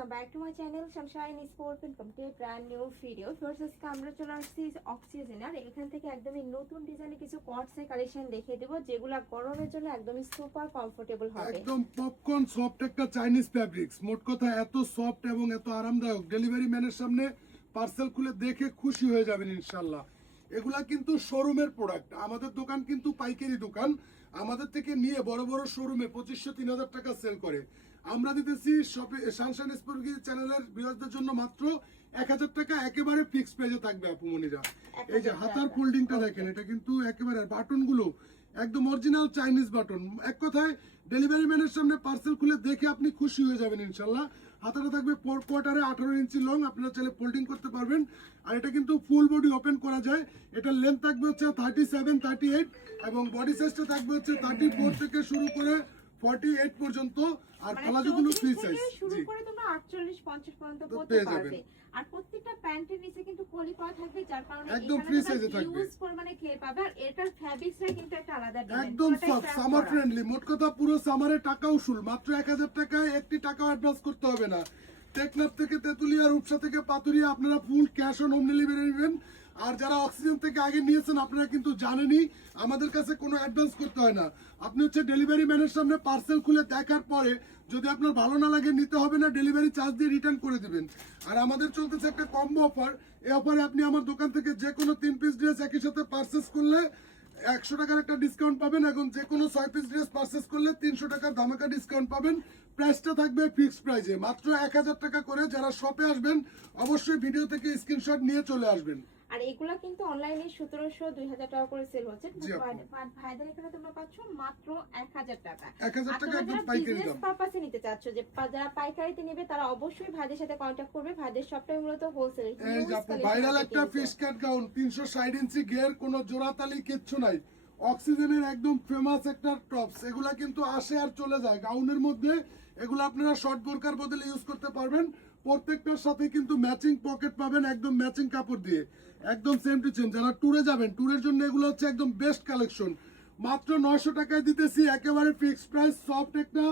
Welcome back to my channel Sunshine sport welcome to A brand new video. First আজকে আমরা চলে আসছি oxygen আর এখান থেকে একদমই নতুন ডিজাইনের কিছু কটসের কালেকশন দেখিয়ে দেবো, যেগুলো গরমের জন্য একদমই সুপার কমফোর্টেবল হবে। একদম পপকর্ন সফট একটা চাইনিজ ফ্যাব্রিক্স। মোট কথা এত সফট এবং এত আরামদায়ক, ডেলিভারি ম্যানের সামনে পার্সেল খুলে দেখে খুশি হয়ে যাবেন ইনশাল্লাহ। এগুলা কিন্তু শোরুমের প্রোডাক্ট, আমাদের দোকান কিন্তু পাইকারি দোকান। আমাদের থেকে নিয়ে বড় বড় শোরুমে 2500-3000 টাকা সেল করে। আমরা দিতেছি সানশাইন স্পোর্ট চ্যানেলের ভিউয়ারদের জন্য মাত্র 1000 টাকা, একেবারে ফিক্সড প্রাইসে থাকবে আপুমনিরা। এই যে হাতার ফোল্ডিংটা দেখেন, এটা কিন্তু একেবারে বাটন গুলো একদম অরিজিনাল চাইনিজ বাটন। এক কথায় ডেলিভারি ম্যানের সামনে পার্সেল খুলে দেখে আপনি খুশি হয়ে যাবেন ইনশাল্লাহ। হাতাটা থাকবে 4 কোয়ার্টারে 18 ইঞ্চি লং, আপনারা চাইলে ফোল্ডিং করতে পারবেন। আর এটা কিন্তু ফুল বডি ওপেন করা যায়। এটার লেন্থ থাকবে হচ্ছে 37-38 এবং বডি সাইজটা থাকবে হচ্ছে 34 থেকে শুরু করে 48 পর্যন্ত। আর প্লাজোগুলো ফ্রি সাইজ শুরু করে তোমরা 48-50 পর্যন্ত পড়তে পেয়ে পারবে। যাবেন। আর প্রত্যেকটা প্যান্টের নিচে কিন্তু পলি করা থাকবে, যার কারণে একদম ফ্রি সাইজে থাকবে, ইউজ পরিমাণে ক্লিয়ার পাবে। আর এটার ফ্যাব্রিক্সটা কিন্তু একটা আলাদা ডিজাইন, একদম সফট সামার ফ্রেন্ডলি। মোট কথা পুরো সামারে টাকা উসুল, মাত্র 1000 টাকায় একটি টাকা অ্যাডভান্স করতে হবে না। টেকনাফ থেকে তেতুলিয়া, রূপসা থেকে পাতুরিয়া আপনারা full cash on home delivery নেবেন। আর যারা অক্সিজেন থেকে আগে নিয়েছেন আপনারা কিন্তু জানেনই আমাদের কাছে কোনো অ্যাডভান্স করতে হয় না। আপনি হচ্ছে ডেলিভারি ম্যানের সামনে পার্সেল খুলে দেখার পরে যদি আপনার ভালো না লাগে নিতে হবে না, ডেলিভারি চার্জ দিয়ে রিটার্ন করে দিবেন। আর আমাদের চলতেছে একটা কম্বো অফার। এই অফারে আপনি আমার দোকান থেকে যে কোনো 3 পিস ড্রেস একই সাথে পারচেস করলে 100 টাকার একটা ডিসকাউন্ট পাবেন। এখন যে কোনো 6 পিস ড্রেস পারচেস করলে 300 টাকার ধামাকা ডিসকাউন্ট পাবেন। প্রাইসটা থাকবে ফিক্সড প্রাইসে মাত্র 1000 টাকা করে। যারা শপে আসবেন অবশ্যই ভিডিও থেকে স্ক্রিনশট নিয়ে চলে আসবেন। আর এগুলা কিন্তু অনলাইনে 1700-2000 টাকা করে সেল হচ্ছে। ভাইদের এখানে তোমরা পাচ্ছ মাত্র 1000 টাকা। 1000 টাকা একদম পাইকারি দাম। পারপাসে নিতে চাচ্ছ, যে যারা পাইকারিতে নেবে তারা অবশ্যই ভাইদের সাথে কন্টাক্ট করবে। ভাইদের সবটাই মূলত হোলসেল। এই যে আপু ভাইরাল একটা ফিশ কাট গাউন 360 ইঞ্চি গের, কোনো জোড়াতালি কিচ্ছু নাই। অক্সিজেনের একদম ফেমাস একটা টপস। এগুলা কিন্তু আসে আর চলে যায় গাউনের মধ্যে। এগুলো আপনারা শর্ট বোরকার বদলে ইউজ করতে পারবেন। প্রত্যেকটার সাথে কিন্তু ম্যাচিং পকেট পাবেন, একদম ম্যাচিং কাপড় দিয়ে, একদম সেম টু সেম। যারা ট্যুরে যাবেন, ট্যুরের জন্য এগুলো হচ্ছে একদম বেস্ট কালেকশন। মাত্র 900 টাকায় দিতেছি, একেবারে ফিক্সড প্রাইস। সফট একটা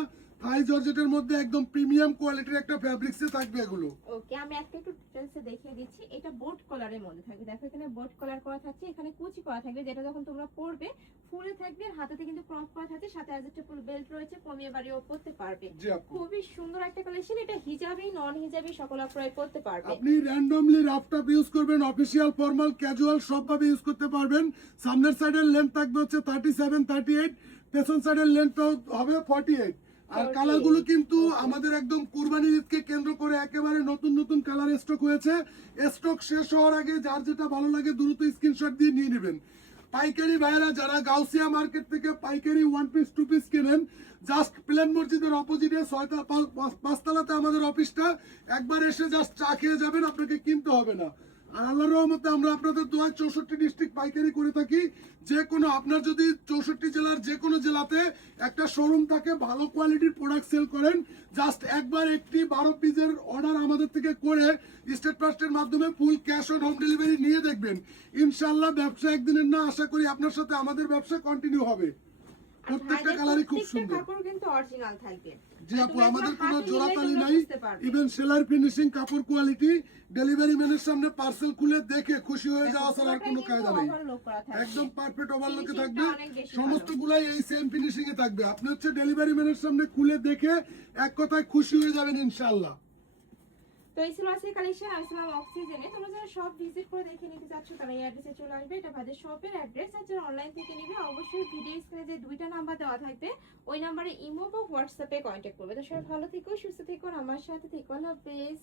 থাই জর্জেটের মধ্যে একদম প্রিমিয়াম কোয়ালিটির একটা ফ্যাব্রিক্সে থাকবে এগুলো। ওকে, আমি একটা একটু ডিটেইলসে দেখিয়ে দিচ্ছি। এটা বোট কলারের মধ্যে থাকবে। দেখো এখানে বোট কলার করা থাকছে, এখানে কুচি করা থাকবে, যেটা যখন তোমরা পরবে ফুলে থাকবে। আর হাতেতে কিন্তু ক্রপ করা থাকছে, সাথে অ্যাডজাস্টেবল বেল্ট রয়েছে, কমিয়ে বাড়িয়েও পরতে পারবে। খুবই সুন্দর একটা কালেকশন। এটা হিজাবি নন হিজাবি সকল আপনারা পরতে পারবে। আপনি র্যান্ডমলি রাফ টপ ইউজ করবেন, অফিশিয়াল ফর্মাল ক্যাজুয়াল সবভাবে ইউজ করতে পারবেন। সামনের সাইডের লেন্থ থাকবে হচ্ছে 37-38, পেছন সাইডের লেন্থ হবে 48। আর কালার গুলো কিন্তু আমাদের একদম কুরবানি ঈদকে কেন্দ্র করে একেবারে নতুন নতুন কালার স্টক হয়েছে। স্টক শেষ হওয়ার আগে যার যেটা ভালো লাগে দ্রুত স্ক্রিনশট দিয়ে নিয়ে নেবেন। পাইকারি ভাইরা যারা গাউসিয়া মার্কেট থেকে পাইকারি 1 পিস 2 পিস কেনেন, জাস্ট প্লেন মসজিদের অপোজিটে 5তলাতে আমাদের অফিসটা। একবার এসে জাস্ট চা খেয়ে যাবেন, আপনাকে কিনতে হবে না। আর আল্লাহর রহমতে আমরা আপনাদের দোয়ায় 64 ডিস্ট্রিক্ট পাইকারি করে থাকি। যে কোনো আপনার যদি 64 জেলার যে কোনো জেলাতে একটা শোরুম থাকে, ভালো কোয়ালিটির প্রোডাক্ট সেল করেন, জাস্ট একবার একটি 12 পিসের অর্ডার আমাদের থেকে করে স্টেট ফার্স্টের মাধ্যমে full cash on home delivery নিয়ে দেখবেন ইনশাআল্লাহ। ব্যবসা একদিনের না, আশা করি আপনার সাথে আমাদের ব্যবসা কন্টিনিউ হবে। প্রত্যেকটা কালারই খুব সুন্দর, কাপড় কিন্তু অরিজিনাল থাকবে। জি আপু, আমাদের কোনো জোড়াতালি নাই। ইভেন সেলার ফিনিশিং কাপড় কোয়ালিটি। ডেলিভারি ম্যানের সামনে পার্সেল খুলে দেখে খুশি হয়ে যাওয়া ছাড়া আর কোনো কায়দা নেই। একদম পারফেক্ট ওভারলুকে থাকবে, সমস্তগুলাই এই সেম ফিনিশিং এ থাকবে। আপনি হচ্ছে ডেলিভারি ম্যানের সামনে খুলে দেখে এক কথায় খুশি হয়ে যাবেন ইনশাআল্লাহ। তো এই ছিল আজকের কালেকশন। আমি ছিলাম অক্সিজেনে। তোমরা যারা সব ভিজিট করে দেখে নিতে চাচ্ছ তারা এই অ্যাড্রেসে চলে আসবে। এটা ভাইদের শপের অ্যাড্রেস। আর যারা অনলাইন থেকে নিবে অবশ্যই ভিডিও স্ক্রিনে যে 2টা নাম্বার দেওয়া থাকবে ওই নাম্বারে ইমো বা হোয়াটসঅ্যাপে কন্ট্যাক্ট করবে। তো সবাই ভালো থেকো, সুস্থ থেকো, আমার সাথে থেকো। আল্লাহ হাফেজ।